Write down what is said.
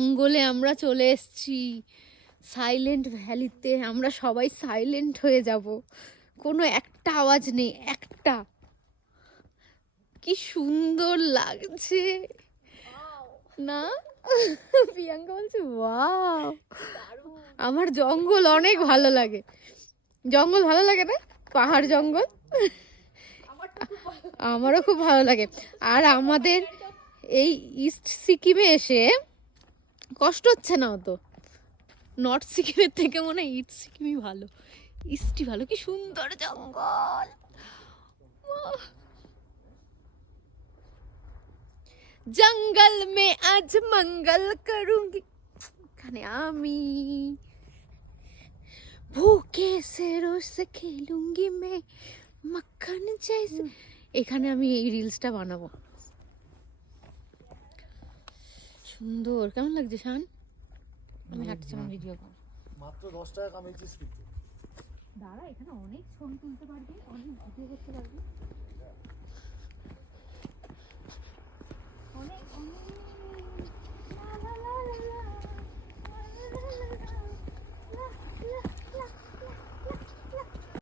জঙ্গলে আমরা চলে এসেছি, সাইলেন্ট ভ্যালিতে। আমরা সবাই সাইলেন্ট হয়ে যাব, কোনো একটা আওয়াজ নেই, একটা। কি সুন্দর লাগছে না? প্রিয়াঙ্কা বলছে ওয়াও। আমার জঙ্গল অনেক ভালো লাগে। জঙ্গল ভালো লাগে না? পাহাড় জঙ্গল আমারও খুব ভালো লাগে। আর আমাদের এই ইস্ট সিকিমে এসে কষ্ট হচ্ছে না অত। নর্থ সিকিমের থেকে মনে হয় ইস্ট সিকিমই ভালো। ইস্টই ভালো। কি সুন্দর জঙ্গল। জঙ্গল মে আজ মঙ্গল করুঙ্গি, এখানে আমি ভুকে সে রোজ খেলুঙ্গি মে মাখন জैसे। এখানে আমি এই রিলসটা বানাবো। সুন্দর, কেমন লাগছে শান? আমি হাঁটছি, আমার ভিডিও কর। মাত্র 10 টাকা কামিয়েছিস কিন্তু। দাঁড়া, এখানে অনেক ছবি তুলতে পারবি, অনেক ভিডিও করতে পারবি।